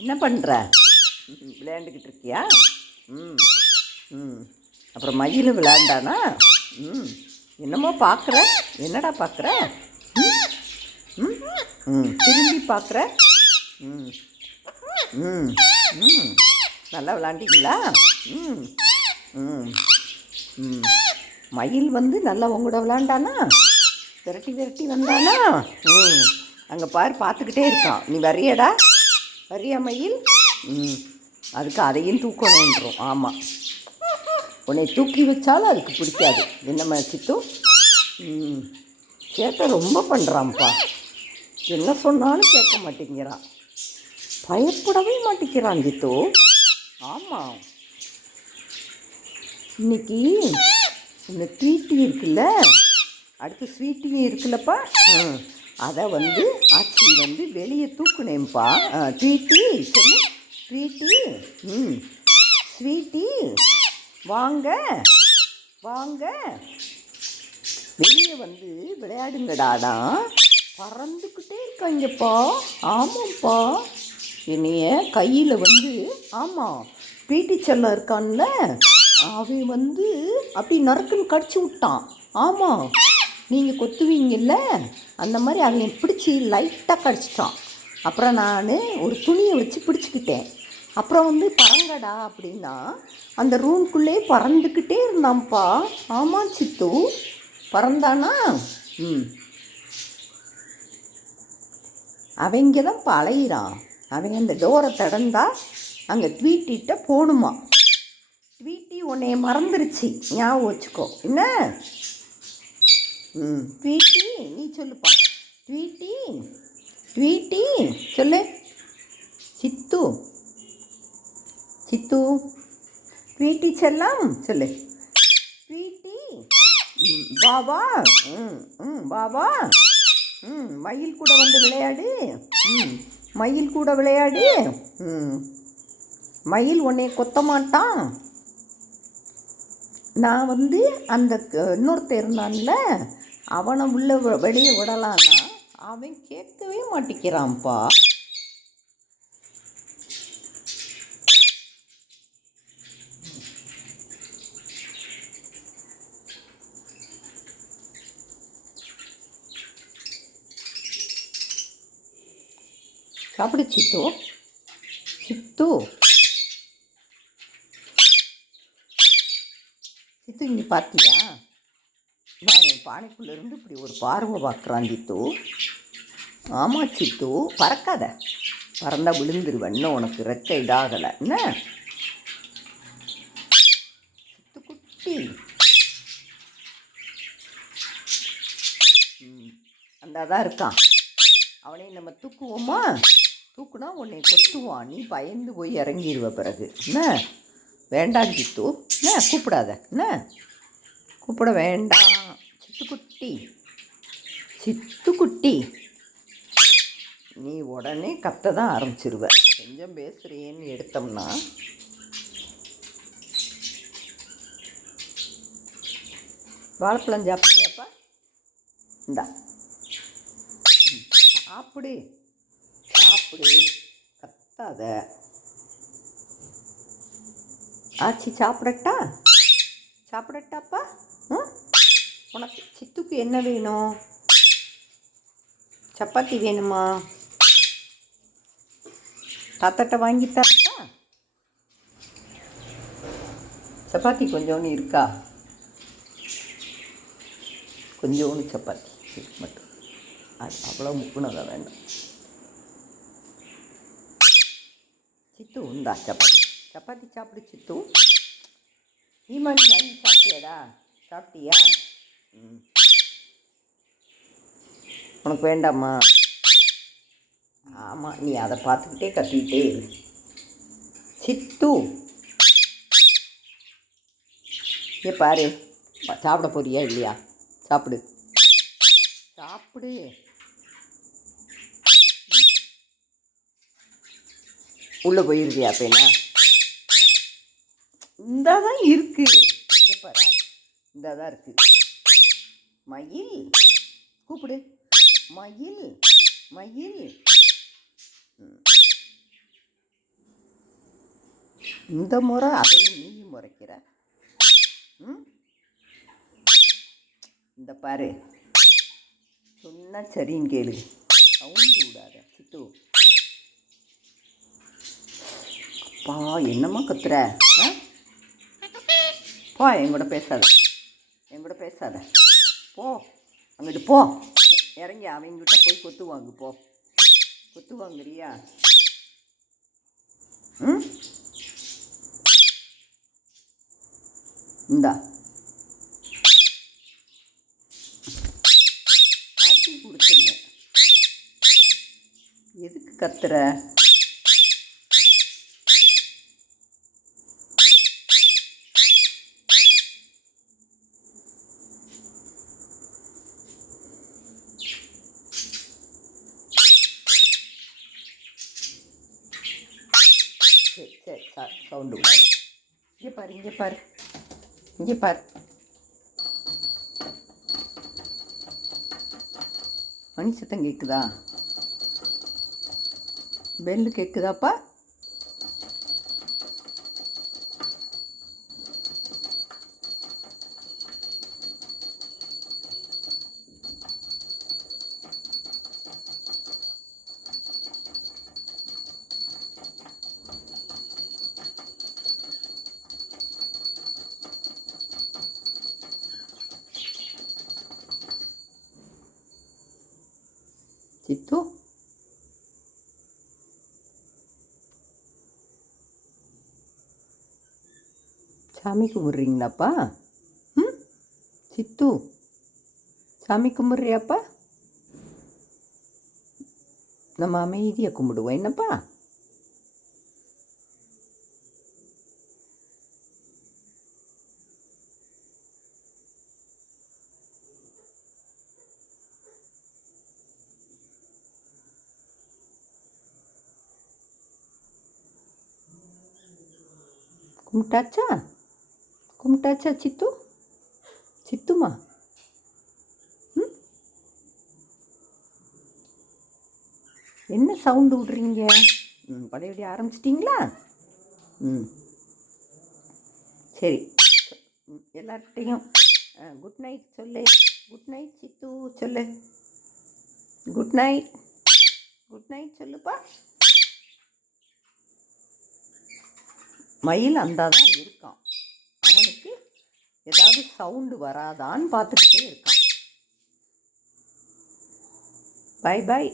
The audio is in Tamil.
என்ன பண்ணுற? விளையாண்டுக்கிட்டு இருக்கியா? ம் ம் அப்புறம் மயில் விளையாண்டானா? ம் என்னமோ பார்க்குற? என்னடா பார்க்குற? ம் ம் திரும்பி பார்க்குற? ம் ம் ம் நல்லா விளாண்டிங்களா? ம் ம் ம் மயில் வந்து நல்லா உங்களோட விளாண்டானா? விரட்டி விரட்டி வந்தானா? ம் அங்கே பாரு, பார்த்துக்கிட்டே இருக்கான். நீ வரியடா? வரியா மயில்? ம் அதுக்கு அதையும் தூக்கணுன்றோம். ஆமாம், உன்னை தூக்கி வச்சாலும் அதுக்கு பிடிக்காது. என்னம்மா சித்து? ம் சேட்டை ரொம்ப பண்ணுறான்ப்பா. என்ன சொன்னாலும் கேட்க மாட்டேங்கிறான், பயப்படவே மாட்டேங்கிறான் சித்து. ஆமாம், இன்னைக்கு இந்த ட்ரீட்டி இருக்குல்ல, அடுத்து ஸ்வீட்டியும் இருக்குல்லப்பா. அதை வந்து ஆச்சி வந்து வெளியே தூக்குனேன்ப்பா. ட்ரீட்டி சொல்லு, ட்ரீட்டி. ம் ஸ்வீட்டி வாங்க வாங்க, வெளியே வந்து விளையாடுங்கடாடா. பறந்துக்கிட்டே இருக்காங்கப்பா. ஆமாம்ப்பா, என்னைய கையில் வந்து, ஆமாம், பீட்டி செல்லம் இருக்கான்ல, அவன் வந்து அப்படி நறுக்குன்னு கடிச்சு விட்டான். ஆமாம், நீங்கள் கொத்துவீங்கல்ல, அந்த மாதிரி அவன் பிடிச்சி லைட்டாக கடிச்சிட்டான். அப்புறம் நான் ஒரு துணியை வச்சு பிடிச்சிக்கிட்டேன். அப்புறம் வந்து பறங்கடா அப்படின்னா அந்த ரூம்குள்ளே பறந்துக்கிட்டே இருந்தான்ப்பா. ஆமாம் சித்து, பறந்தானா? ம் அவங்க தான் பழையிறான். அவங்க அந்த டோரை திறந்தா அங்கே ட்வீட்டிகிட்ட போகணுமா. ட்வீட்டி உன்னைய மறந்துருச்சு, ஞாபகம் வச்சுக்கோ என்ன. ட்வீட்டி நீ சொல்லுப்பா. ட்வீட்டி ட்வீட்டி சொல்லு. சித்து சித்து, ட்வீட்டி செல்லம் சொல்லு. ட்வீட்டி பாபா. பாபா. மயில் கூட வந்து விளையாடு. மயில் கூட விளையாடு. மயில் உன்னைய கொத்த மாட்டான். நான் வந்து அந்த இன்னொருத்தர் இருந்தான்ல, அவனை உள்ள வெளியே விடலான்னா அவன் கேட்கவே மாட்டேங்கிறான்ப்பா. சாப்பிடு சித்து. சித்து சித்து, இங்கே பார்த்தியா? என் பானைக்குள்ளேருந்து இப்படி ஒரு பார்வை பார்க்குறான் சித்து. ஆமாம் சித்து, பறக்காத, பறந்தா விழுந்துருவேன். இன்னும் உனக்கு ரெக்கை இதாகலை என்ன சித்து குட்டி. அந்த தான் இருக்கான். அவனையும் நம்ம தூக்குவோமா? தூக்குனா உன்னை கொத்துவான். நீ பயந்து போய் இறங்கிடுவ பிறகு என்ன. வேண்டாம் சித்து என்ன, கூப்பிடாத என்ன, கூப்பிட வேண்டாம். சித்துக்குட்டி சித்துக்குட்டி, நீ உடனே கத்த தான் ஆரம்பிச்சிருவ. கொஞ்சம் பேசுறியேன்னு எடுத்தோம்னா. வாழைப்பழம் சாப்பிடுறியாப்பா? இந்தா சாப்பிடு சாப்பிடு, கத்தாத. ஆச்சி சாப்பிடட்டா? சாப்பிடட்டாப்பா? உனக்கு சித்துக்கு என்ன வேணும்? சப்பாத்தி வேணுமா? தாத்தாட்ட வாங்கி தரட்டா? சப்பாத்தி கொஞ்சோன்னு இருக்கா? கொஞ்சோன்னு சப்பாத்தி மட்டும், அது அவ்வளோ முக்குனதை வேண்டாம். சித்து உண்டா சப்பாத்தி? சப்பாத்தி சாப்பிடு சித்து. நீ மாதிரி வாங்கி சாப்பிட்டியாடா? சாப்பிட்டியா? உனக்கு வேண்டாமா? ஆமாம், நீ அதை பார்த்துக்கிட்டே கத்திக்கிட்டே இரு சித்து. ஏ பாரு, சாப்பிட போறியா இல்லையா? சாப்பிடு சாப்பிடு. உள்ளே போயிருக்கியா அப்பேனா? இந்த தான் இருக்குது, இதை பாரு, இந்த தான் இருக்குது. மயில் கூப்பிடு. மயில் மயில். இந்த முறை அதையும் நீயும் முறைக்கிற. ம், இந்த பாரு, சொன்னா சரின்னு கேளு, சவுண்டு விடாத சித்து. அப்பா என்னம்மா கத்துற? ஆ, போ, என் கூட பேசாத, என் கூட பேசாத, போ அங்கிட்டு போ. இறங்கி அவங்ககிட்ட போய் கொத்து வாங்கு, போ. கொத்து வாங்குறியா? ம், இந்தா அடி கொடுத்துருவேன். எதுக்கு கத்துற? சரி சரி, சவுண்டு விடாது. இங்கே பாரு, இங்கே பாரு, இங்கே பாரு. மணி சத்தம் கேட்குதா? பெல்லு கேட்குதாப்பா? சித்து, சாமி கும்பிட்றீங்களாப்பா? ம், சித்து, சாமி கும்பிட்றியாப்பா? நம்ம அமைதியாக கும்பிடுவோம் என்னப்பா? கும்பிட்டாச்சா? கும்பிட்டாச்சா சித்து? சித்துமா? ம், என்ன சவுண்டு விட்றீங்க? ம், பழையபடி ஆரம்பிச்சிட்டிங்களா? ம், சரி. எல்லார்கிட்டையும் குட் நைட் சொல்லு. குட் நைட் சித்து சொல்லு. குட் நைட், குட் நைட் சொல்லுப்பா. மயில் அந்தாதான் இருக்கான். அவனுக்கு ஏதாவது சவுண்டு வராதான்னு பார்த்துக்கிட்டே இருக்கான். Bye by.